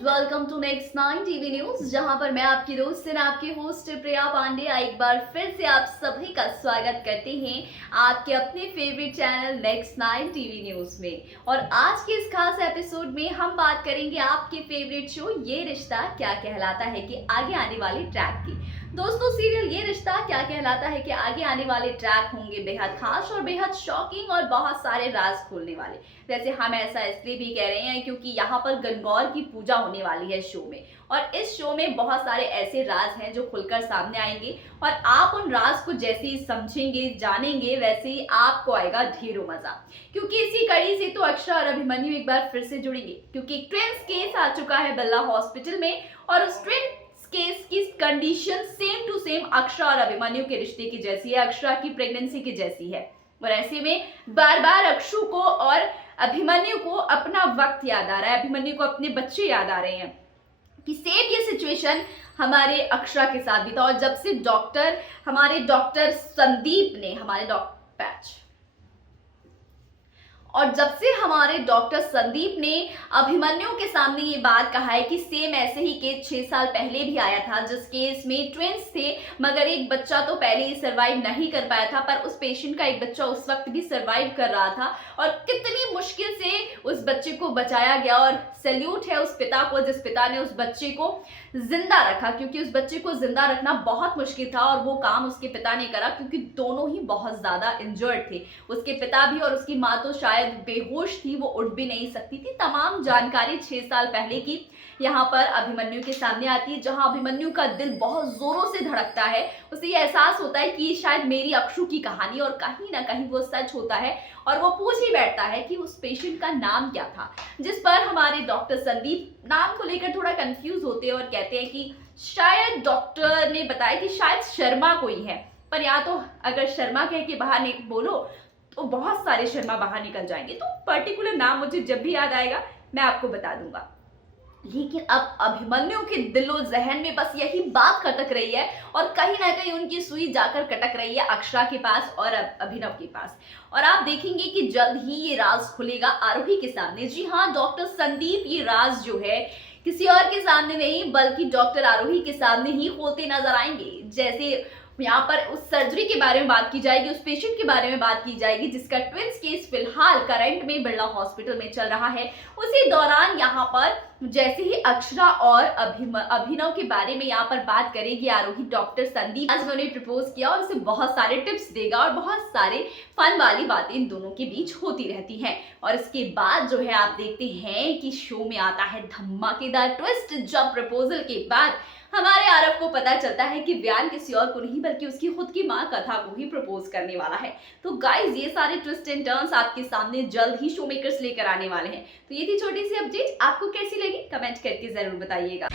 Welcome to next 9 TV news, जहां पर मैं आपकी दोस्त और आपके होस्ट प्रिया पांडे एक बार फिर से आप सभी का स्वागत करते हैं आपके अपने favourite channel next 9 TV news में। और आज के इस खास एपिसोड में हम बात करेंगे आपके फेवरेट शो ये रिश्ता क्या कहलाता है कि आगे आने वाले ट्रैक की। दोस्तों, सीरियल ये रिश्ता क्या कहलाता है कि आगे आने वाले ट्रैक होंगे बेहद खास और बेहद शॉकिंग और बहुत सारे राज खोलने वाले। वैसे हम ऐसा इसलिए भी कह रहे हैं क्योंकि यहाँ पर गणगौर की पूजा होने वाली है शो में, और इस शो में बहुत सारे ऐसे राज हैं जो खुलकर सामने आएंगे और आप उन राज को जैसे ही समझेंगे जानेंगे वैसे ही आपको आएगा ढेरों मजा। क्योंकि इसी कड़ी से तो अक्षरा और अभिमन्यु एक बार फिर से जुड़ेंगे, क्योंकि ट्विंस केस आ चुका है बिरला हॉस्पिटल में और उस ट्विंस केस की condition same to same Akshara और अभिमन्यु के रिश्ते की जैसी है, अक्षरा की प्रेगनेंसी की जैसी है। और ऐसे में बार बार अक्षु को और अभिमन्यु को अपना वक्त याद आ रहा है, अभिमन्यु को अपने बच्चे याद आ रहे हैं कि सेम ये सिचुएशन हमारे अक्षरा के साथ भी था। और जब से हमारे डॉक्टर संदीप ने अभिमन्यु के सामने ये बात कहा है कि सेम ऐसे ही केस 6 साल पहले भी आया था, जिस केस में ट्विंस थे मगर एक बच्चा तो पहले ही सरवाइव नहीं कर पाया था, पर उस पेशेंट का एक बच्चा उस वक्त भी सरवाइव कर रहा था और कितनी मुश्किल से उस बच्चे को बचाया गया। और सैल्यूट है उस पिता को जिस पिता ने उस बच्चे को जिंदा रखा, क्योंकि उस बच्चे को जिंदा रखना बहुत मुश्किल था और वो काम उसके पिता ने करा, क्योंकि दोनों ही बहुत ज्यादा इंजर्ड थे। उसके पिता भी और उसकी माँ तो शायद बेहोश थी, वो उठ भी नहीं सकती थी। तमाम जानकारी 6 साल पहले की यहाँ पर अभिमन्यु के सामने आती है, जहां अभिमन्यु का दिल बहुत जोरों से धड़कता है। उसे ये एहसास होता है कि शायद मेरी अक्षु की कहानी और कहीं ना कहीं वो सच होता है, और वो पूछ ही बैठता है कि उस पेशेंट का नाम क्या था। जिस पर हमारे डॉक्टर संदीप नाम को लेकर थोड़ा कंफ्यूज होते हैं और कहते हैं कि शायद डॉक्टर ने बताया कि शायद शर्मा कोई है, पर या तो अगर शर्मा कह के बाहर बोलो तो बहुत सारे शर्मा बाहर निकल जाएंगे, तो पर्टिकुलर नाम मुझे जब भी याद आएगा मैं आपको बता दूंगा। लेकिन अब अभिमन्यु के दिलो जहन में बस यही बात खटक रही है और कहीं ना कहीं उनकी सुई जाकर कटक रही है अक्षरा के पास और अभिनव के पास। और आप देखेंगे कि जल्द ही ये राज खुलेगा आरोही के सामने। जी हाँ, डॉक्टर संदीप ये राज जो है किसी और के सामने नहीं बल्कि डॉक्टर आरोही के सामने ही खोलते नजर आएंगे। जैसे यहाँ पर उस सर्जरी के बारे में बात की जाएगी, उस पेशेंट के बारे में बात की जाएगी जिसका ट्विंस केस फिलहाल करंट में बिरला हॉस्पिटल में चल रहा है। उसी दौरान यहाँ पर जैसे ही अक्षरा और अभिनव के बारे में यहाँ पर बात करेगी आरोही, डॉक्टर संदीप आज उन्हें प्रपोज किया और उसे बहुत सारे टिप्स देगा और बहुत सारे फन वाली बातें इन दोनों के बीच होती रहती हैं। और इसके बाद जो है आप देखते हैं कि शो में आता है धमाकेदार ट्विस्ट, जब प्रपोजल के बाद हमारे आरव को पता चलता है कि व्यान किसी और को नहीं बल्कि उसकी खुद की माँ कथा को ही प्रपोज करने वाला है। तो गाइज, ये सारे ट्विस्ट एंड टर्न्स आपके सामने जल्द ही शो मेकर्स लेकर आने वाले हैं। तो ये थी छोटी सी अपडेट, आपको कैसी लगी कमेंट करके जरूर बताइएगा।